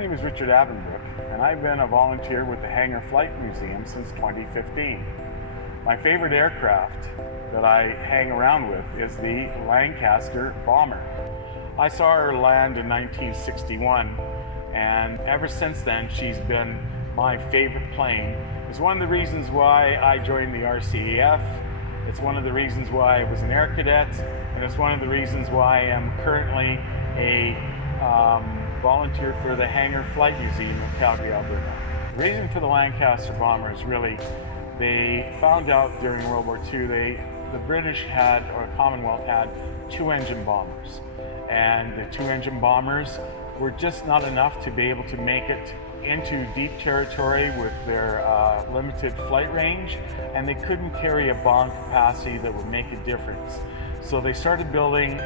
name is Richard Avenbrook, and I've been a volunteer with the Hangar Flight Museum since 2015. My favorite aircraft that I hang around with is the Lancaster bomber. I saw her land in 1961, and ever since then she's been my favorite plane. It's one of the reasons why I joined the RCAF. It's one of the reasons why I was an air cadet, and it's one of the reasons why I am currently a volunteer for the Hangar Flight Museum in Calgary, Alberta. The reason for the Lancaster bomber is really, they found out during World War II, the British had, or Commonwealth had, 2-engine bombers. And the 2-engine bombers were just not enough to be able to make it into deep territory with their limited flight range, and they couldn't carry a bomb capacity that would make a difference. So they started building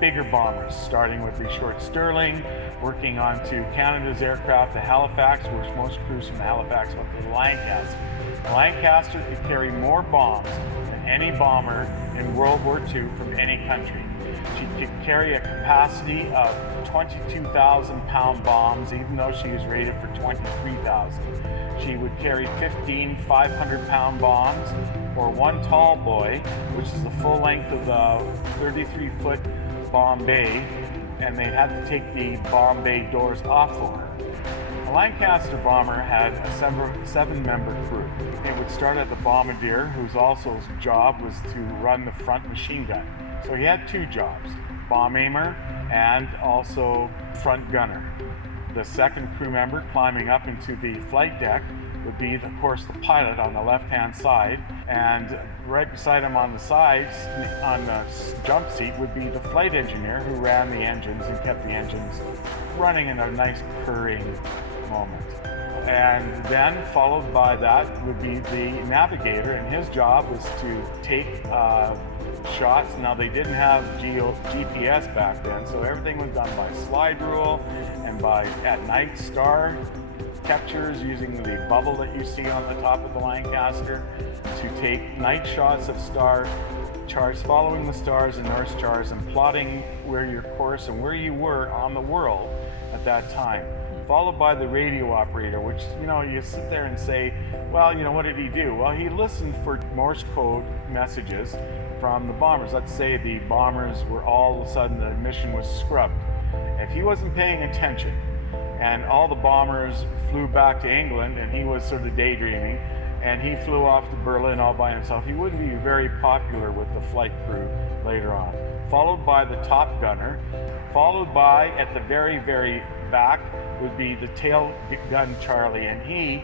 bigger bombers, starting with the short Sterling, working on to Canada's aircraft, the Halifax, which most crews from the Halifax went to the Lancaster. The Lancaster could carry more bombs than any bomber in World War II from any country. She could carry a capacity of 22,000-pound bombs, even though she was rated for 23,000. She would carry 15 500-pound bombs, or one tall boy, which is the full length of the 33-foot bomb bay, and they had to take the bomb bay doors off for her. The Lancaster bomber had a 7-member crew. It would start at the bombardier, whose also job was to run the front machine gun. So he had 2 jobs, bomb aimer and also front gunner. The second crew member climbing up into the flight deck would be, of course, the pilot on the left-hand side, and right beside him on the sides, on the jump seat, would be the flight engineer who ran the engines and kept the engines running in a nice purring moment. And then followed by that would be the navigator, and his job was to take shots. Now they didn't have GPS back then, so everything was done by slide rule and by at night star captures using the bubble that you see on the top of the Lancaster to take night shots of star charts, following the stars and North Stars and plotting where your course and where you were on the world at that time. Followed by the radio operator, which, you know, you sit there and say, well, you know, what did he do? Well, he listened for Morse code messages from the bombers. Let's say the bombers were all of a sudden, the mission was scrubbed. If he wasn't paying attention and all the bombers flew back to England and he was sort of daydreaming and he flew off to Berlin all by himself, he wouldn't be very popular with the flight crew later on. Followed by the top gunner, followed by, at the very, very back, would be the tail gun Charlie, and he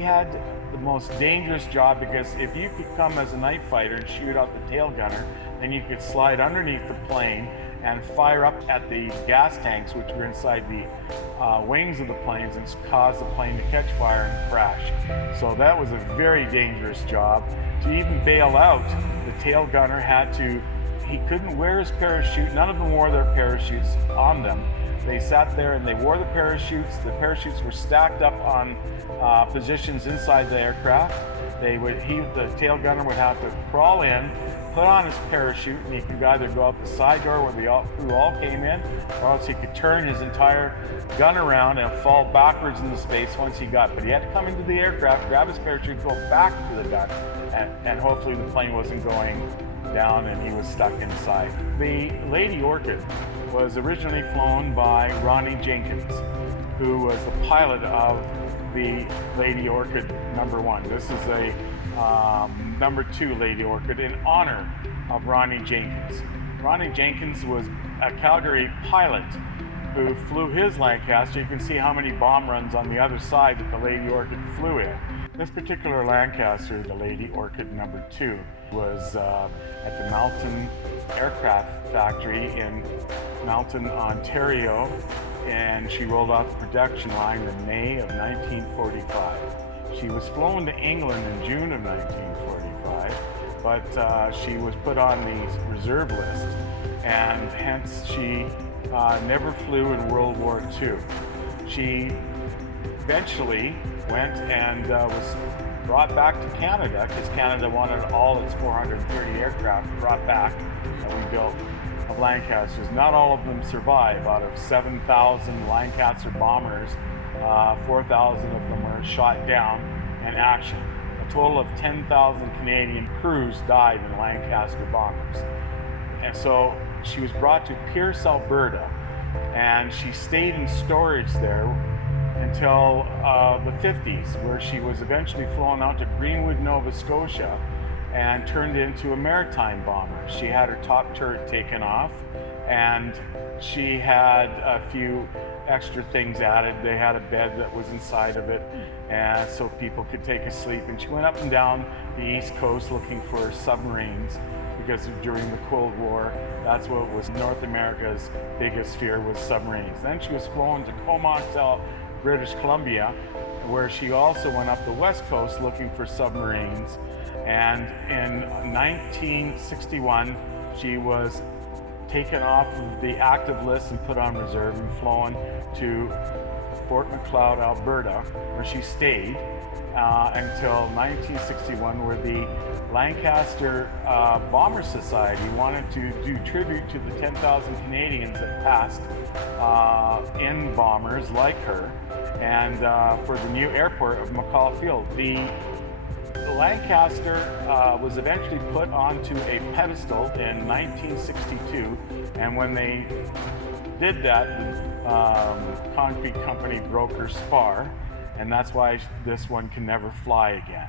had the most dangerous job, because if you could come as a night fighter and shoot out the tail gunner, then you could slide underneath the plane and fire up at the gas tanks, which were inside the wings of the planes, and cause the plane to catch fire and crash. So that was a very dangerous job. To even bail out, the tail gunner he couldn't wear his parachute. None of them wore their parachutes on them. They sat there and they wore the parachutes. The parachutes were stacked up on positions inside the aircraft. The tail gunner would have to crawl in, put on his parachute, and he could either go out the side door where the crew all came in, or else he could turn his entire gun around and fall backwards into space once he got. But he had to come into the aircraft, grab his parachute, go back to the gun, and hopefully the plane wasn't going down and he was stuck inside. The Lady Orchid was originally flown by Ronnie Jenkins, who was the pilot of the Lady Orchid #1. This is a #2 Lady Orchid in honor of Ronnie Jenkins. Ronnie Jenkins was a Calgary pilot who flew his Lancaster. You can see how many bomb runs on the other side that the Lady Orchid flew in. This particular Lancaster, the Lady Orchid #2, was at the Malton Aircraft Factory in Malton, Ontario, and she rolled off the production line in May of 1945. She was flown to England in June of 1945, but she was put on the reserve list, and hence she never flew in World War II. She eventually went and was brought back to Canada, because Canada wanted all its 430 aircraft brought back that we built of Lancasters. Not all of them survive. Out of 7,000 Lancaster bombers, 4,000 of them were shot down in action. A total of 10,000 Canadian crews died in Lancaster bombers. And so she was brought to Pierce, Alberta, and she stayed in storage there until the 50s, where she was eventually flown out to Greenwood, Nova Scotia, and turned into a maritime bomber. She had her top turret taken off, and she had a few extra things added. They had a bed that was inside of it, and so people could take a sleep. And she went up and down the East Coast looking for submarines, because during the Cold War, that's what was North America's biggest fear, was submarines. Then she was flown to Comox, British Columbia, where she also went up the West Coast looking for submarines. And in 1961, she was taken off of the active list and put on reserve and flown to Fort Macleod, Alberta, where she stayed until 1961, where the Lancaster Bomber Society wanted to do tribute to the 10,000 Canadians that passed in bombers like her, and for the new airport of McCall Field. The Lancaster was eventually put onto a pedestal in 1962, and when they did that, the concrete company broke her spar, and that's why this one can never fly again.